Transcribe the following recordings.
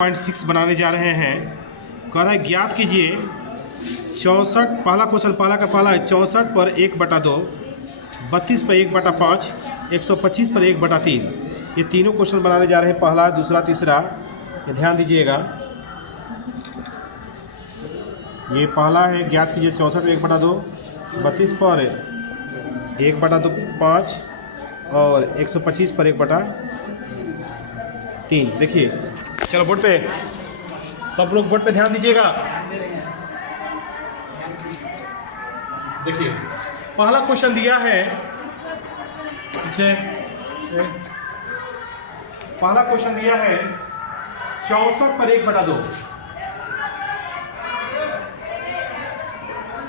6 बनाने जा रहे हैं। कह रहा है ज्ञात कीजिए 64, पहला क्वेश्चन पहला का पहला है 64 पर 1/2, 32 पर 1/5, 125 पर 1/3। ये तीनों क्वेश्चन बनाने जा रहे हैं, पहला, दूसरा, तीसरा। ये ध्यान दीजिएगा, ये पहला है ज्ञात कीजिए 64 पर 1/2, 32 पर 1/2 5 और 125 पर 1/3। देखिए, चलो बोर्ड पे सब लोग बोर्ड पे ध्यान दीजिएगा। देखिए, पहला क्वेश्चन दिया है, पीछे पहला क्वेश्चन दिया है 64 पर 1/2।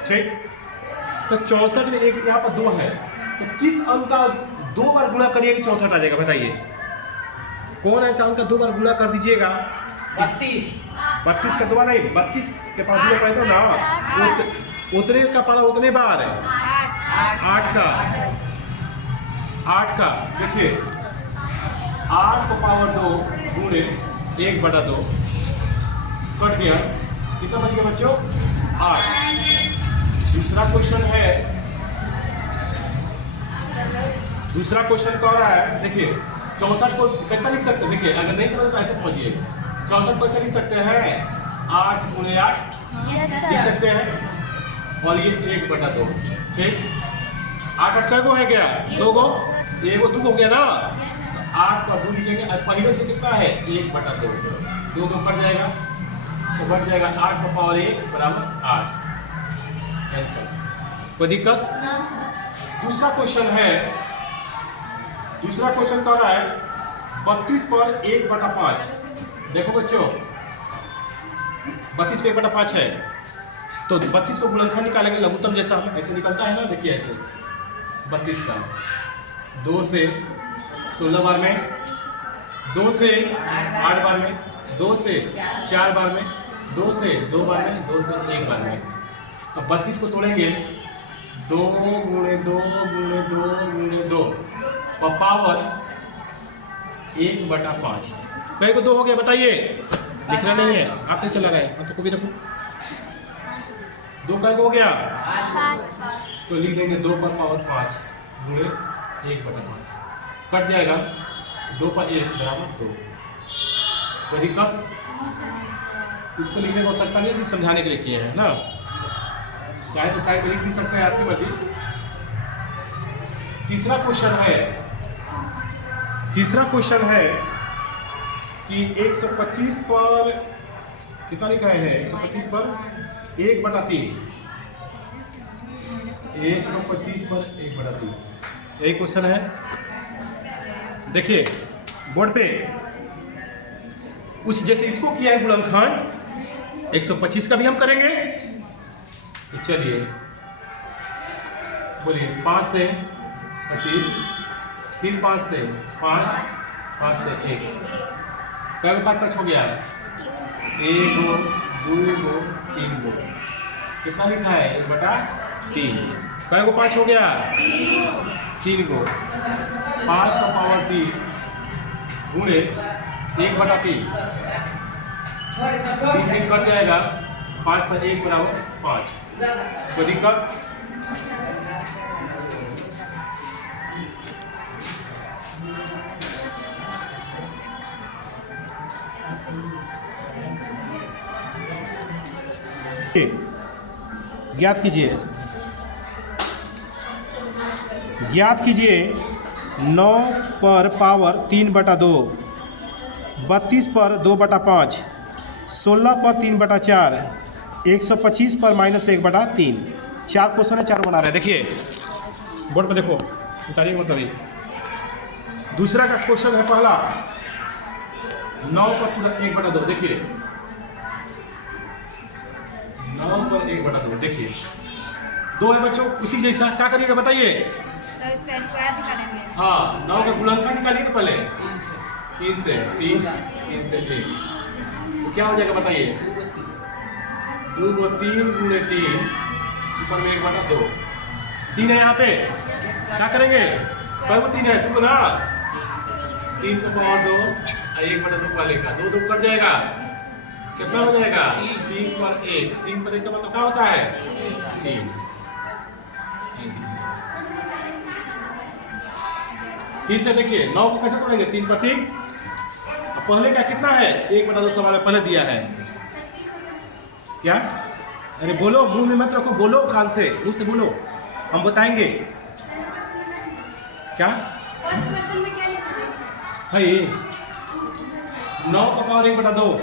ठीक, तो 64 में एक यहाँ पर 2 है, तो किस अंक का 2 बार गुणा करिए कि 64 आ जाएगा? बताइए कौन ऐसा अंक का 2 बार गुणा कर दीजिएगा? 32 का 2 बार नहीं, 32 के पास 2 पढ़े तो ना, उतने का पढ़ा उतने बार है। 8 का देखिए, 8 को पावर 2 गुणे 1/2 कट गया, कितना बच गया बच्चों? 8। दूसरा क्वेश्चन है, दूसरा क्वेश्चन कह रहा है, देखिए 64 को कितना लिख सकते हैं? देखिए, अगर नहीं समझे तो ऐसे समझिए, 64 को ऐसे लिख सकते हैं 8 गुणे 8 लिख सकते हैं, और ये 1/2। ठीक, 8 8 का है क्या? 2 को, 1 को 2 हो गया ना, 8 पर 2 लिखेंगे। पहले से कितना है? 1/2, 2 2 कट जाएगा, तो बच जाएगा 8 का पावर 1 बराबर 8। आंसर, कोई दिक्कत? दूसरा क्वेश्चन है, दूसरा क्वेश्चन कह रहा है 32 पर 1/5। देखो बच्चों, 32 पे 1/5 है, तो 32 को गुणनखंड निकालेंगे लघुत्तम जैसा, ऐसे निकलता है ना। देखिए ऐसे 32 का 2 से 16 बार में, 2 से 8 बार में, 2 से 4 बार में, 2 से 2 बार में, 2 से 1 बार में। तो 32 को तोड़ेंगे 2 गुणे 2 गुणे 2 गुणे 2 पावर 1/5। कई को 2 हो गया? बताइए, लिखना नहीं है, आप नहीं चला रहे, आप तो कभी रखो। 2 कई को हो गया? 5। तो लिख देंगे 2 पर पावर 5 गुणे 1/5, कट जाएगा, 2 पर 1 बराबर 2। कोई दिक्कत? इसको लिखने की आवश्यकता नहीं, सिर्फ समझाने के लिए किए हैं ना, चाहे तो साइड में लिख भी सकते हैं, आपकी मर्जी। तीसरा क्वेश्चन है कि 125 पर कितना लिखा है? 125 पर 1/3, 125 पर 1/3, यही क्वेश्चन है। देखिए बोर्ड पे, उस जैसे इसको किया है गुणनखंड, 125 का भी हम करेंगे। तो चलिए बोलिए, 5 से 25, फिर 5 से 5, 5 से 1, कई 5 हो गया? 1 गो 2 गो 3 गो, कितना लिखा है? 1/3। कई को 5 हो गया? 3 गो, 5 का पावर 3 गुणे 1/3, 3 कट जाएगा, 5 पर 1 बराबर 5। कोई दिक्कत? ज्ञात कीजिए, ज्ञात कीजिए 9 पर पावर 3/2, 32 पर 2/5, 16 पर 3/4, 125 पर -1/3। 4 क्वेश्चन है, 4 बना रहे हैं। देखिए बोर्ड पर देखो, उतारिए बताइए। दूसरा का क्वेश्चन है, पहला 9 पर पूरा 1/2। देखिए 9 पर 1/2, देखिए 2 है बच्चों, उसी जैसा। क्या करिएगा बताइए? सर इसका स्क्वायर निकालेंगे। हाँ, 9 का गुणनखंड निकालिए तो पहले 3 से 3, 3 से 1, तो क्या हो जाएगा बताइए? 2 को 3 गुणे 3 ऊपर में 1/2, 3 है यहाँ पे। क्या करेंगे? कई को 3 है? 2 ना, 3 को पावर 2, 1/2 वाले का 2 2 कट जाएगा, कितना हो जाएगा 3 पर 1। 3 पर 1 का मतलब क्या होता है 3। फिर से देखिए 9 को कैसे तोड़ेंगे 3 पर 3। अब पहले का कितना है 1/2 सवाल में पहले दिया है क्या। अरे बोलो मुंह में मत रखो, बोलो कान से, मुंह से बोलो, हम बताएंगे क्या है ये 9 का पावर 1/2।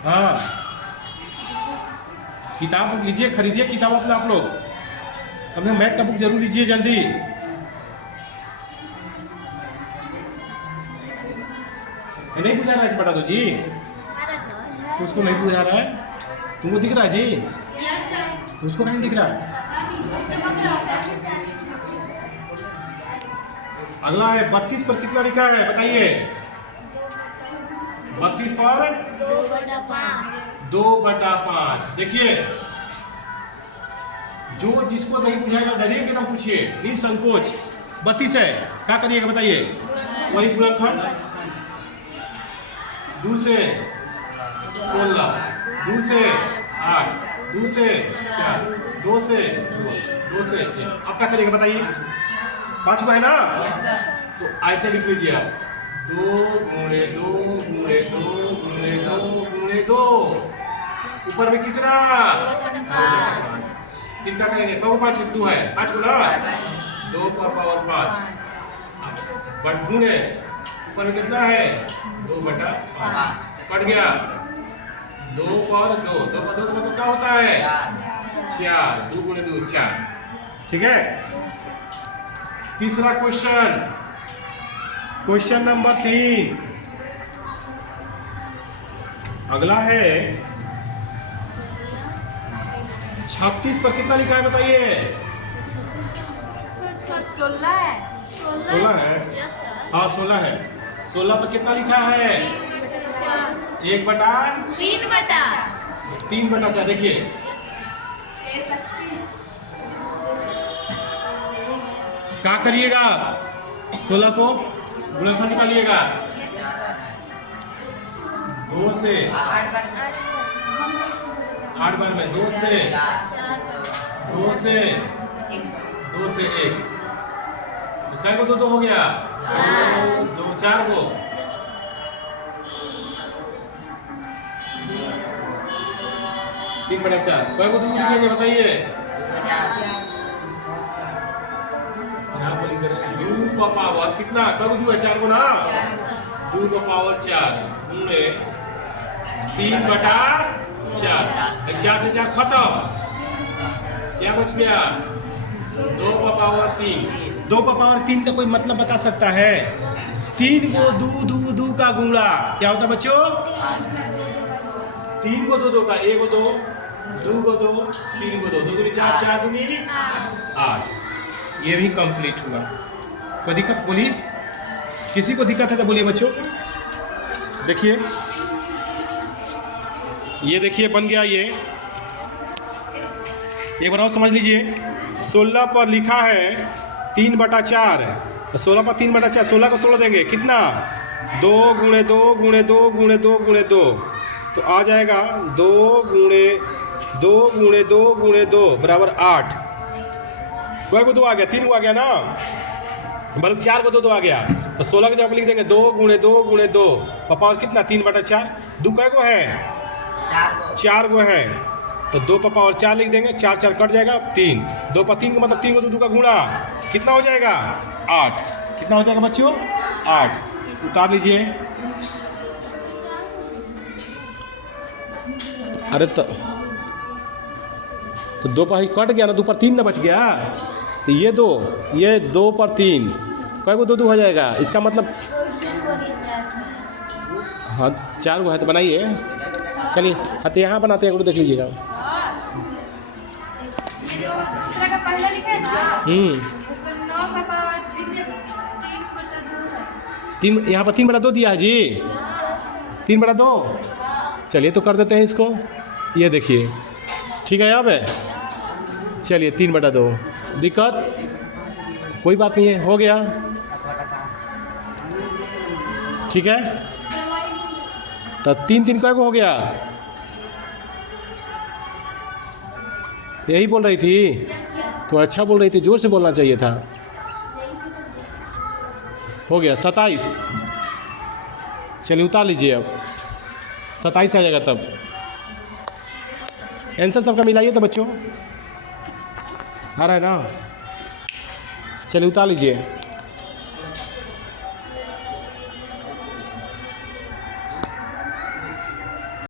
हाँ किताब लीजिए, खरीदिए किताब अपना आप लोग, कम से कम मैथ का बुक जरूर लीजिए जल्दी। नहीं बुझा रहा है 1/2 जी, तो उसको नहीं बुझा रहा है, तुमको दिख रहा है जी, तो उसको नहीं दिख रहा है। अगला है 32 पर कितना लिखा है बताइए। 32 पर 2/5। देखिए जो जिसको नहीं बुझाएगा डरिए एकदम पूछिए निसंकोच। 32 है क्या करिएगा बताइए, वही गुणनखंड 2 से 16, 2 से 8, 2 से 4, 2 से 2 से 1। अब क्या करिएगा बताइए, 5 को है ना, तो ऐसे लिख लीजिए आप 2 गुणे 2 गुणे 2 गुणे 2 गुणे 2। ऊपर में कितना 5। फिर क्या करेंगे, कब 5 2 है 5 को ना 2 पर पावर 5 बट गुणे ऊपर में कितना है 2/5 कट गया 2 पर 2 2 पर 2 का मतलब क्या होता है 4। 2 गुणे 2 4। ठीक है। तीसरा क्वेश्चन, क्वेश्चन नंबर 3 अगला है 36 पर कितना लिखा है बताइए। 16 है। 16 है, हाँ 16 है। 16 पर कितना लिखा है 1/3/4। देखिए क्या करिएगा 16 को गुणनखंड निकालिएगा 2 से 8 बार में 2 से 1। तो कै को 2 हो गया 2 4 को 3/4। कै को 2 लिखेंगे बताइए, यहाँ पर लिख रहे 2 का पावर कितना, कै को 2 है 4 को ना, 2 का पावर 4 गुणे 3/4। 4 से 4 खत्म, क्या बच गया 2 का पावर 3। 2 का पावर 3 का कोई मतलब बता सकता है। 3 को 2 का गुणा क्या होता है बच्चों, 3 को 2 का 1 को 2 2 को 2 3 को 2 2 दूनी 4 4 दूनी 8। ये भी कंप्लीट हुआ। कोई दिक्कत बोलिए, किसी को दिक्कत है तो बोलिए बच्चों। देखिए ये देखिए बन गया ये, एक बार और समझ लीजिए। 16 पर लिखा है 3/4, तो 16 पर 3/4, 16 को तोड़ देंगे कितना 2 गुणे 2 गुणे 2 गुणे 2 गुणे 2, तो आ जाएगा 2 गुणे 2 गुणे 2 गुणे 2 बराबर 8। कोई को 2 आ गया, 3 को आ गया ना, बल्कि 4 को 2 आ गया, तो 16 की जगह लिख देंगे 2 गुणे 2 गुणे 2 पावर कितना 3/4। 2 कै को है 4 को है, तो 2 पर पावर 4 लिख देंगे, 4 4 कट जाएगा 3। 2 पर 3 का मतलब 3 को 2 का गुणा कितना हो जाएगा 8। कितना हो जाएगा बच्चों 8। उतार लीजिए। अरे तो 2 पर ही कट गया ना, 2 पर 3 ना बच गया, तो ये 2 पर 3 कै को 2 हो जाएगा, इसका मतलब हाँ 4 को है तो बनाइए। चलिए हाँ तो यहाँ बनाते हैं, देख लीजिएगा। ये जो दूसरा का पहला लिखा है ना, ऊपर 9 का पावर 3/2 है। यहाँ पर 3/2 दिया है जी, 3/2। चलिए तो कर देते हैं इसको, ये देखिए ठीक है। अब चलिए 3/2, दिक्कत कोई बात नहीं है, हो गया ठीक है। तो 3 3 कै को हो गया? यही बोल रही थी तो अच्छा बोल रही थी, जोर से बोलना चाहिए था। हो गया 27। चलिए उतार लीजिए, अब 27 आ जाएगा तब। आंसर सबका मिलाइए तो बच्चों, आ रहा है ना? चलिए उतार लीजिए।